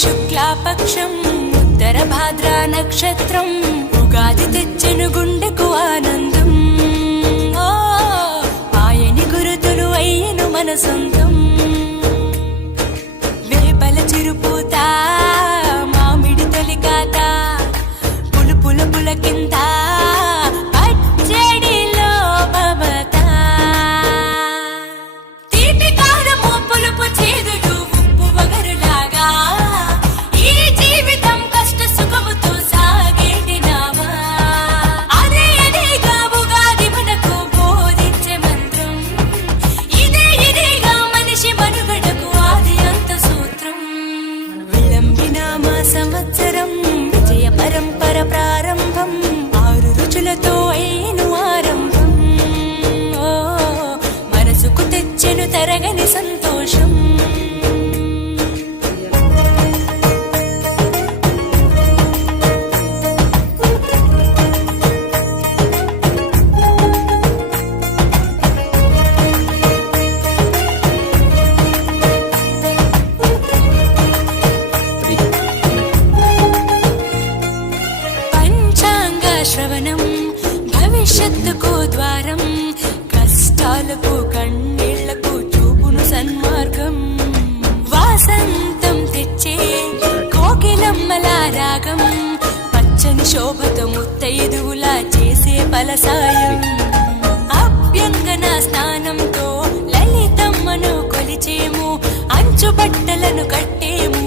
శుక్లాపక్షం ఉత్తర భాద్రా నక్షత్రం ఉగాది తెచ్చెను గుండెకు ఆనందం. ఓ ఆయని గురుతులు అయ్యను మన సొంతం. వేపల చిరుపూత మామిడి తొలికాత పులుపుల పులకింత పచ్చడిలో మమత. తీపి కారము పులుపు చేదులు ఉప్పు వగరులాగా ఈ జీవితం కష్ట సుఖముతో సాగేటి నావా. అదే అదేగా ఉగాది మనకు బోధించే మంత్రం. ఇదేగా మనిషి మనుగడకు ఆది అంత సూత్రం. విళంబినామ సంవత్సరం విజయ పరంపర ప్రారంభం. 6 రుచులతో అయిను ఆరంభం. ఓ మనసుకు తెచ్చెను తరగని సంతోషం. పంచాంగ శ్రవణం భవిష్యత్తుకు ద్వారం. కష్టాలకు కన్నీళ్లకు చూపును సన్మార్గం. వాసంతం తెచ్చే కోకిలమ్మల రాగం. పచ్చని శోభతో ముత్తైదువులా చేసే ఫలసాయం. అభ్యంగన స్నానంతో లలితమ్మను కొలిచేము. అంచు బట్టలను కట్టేము.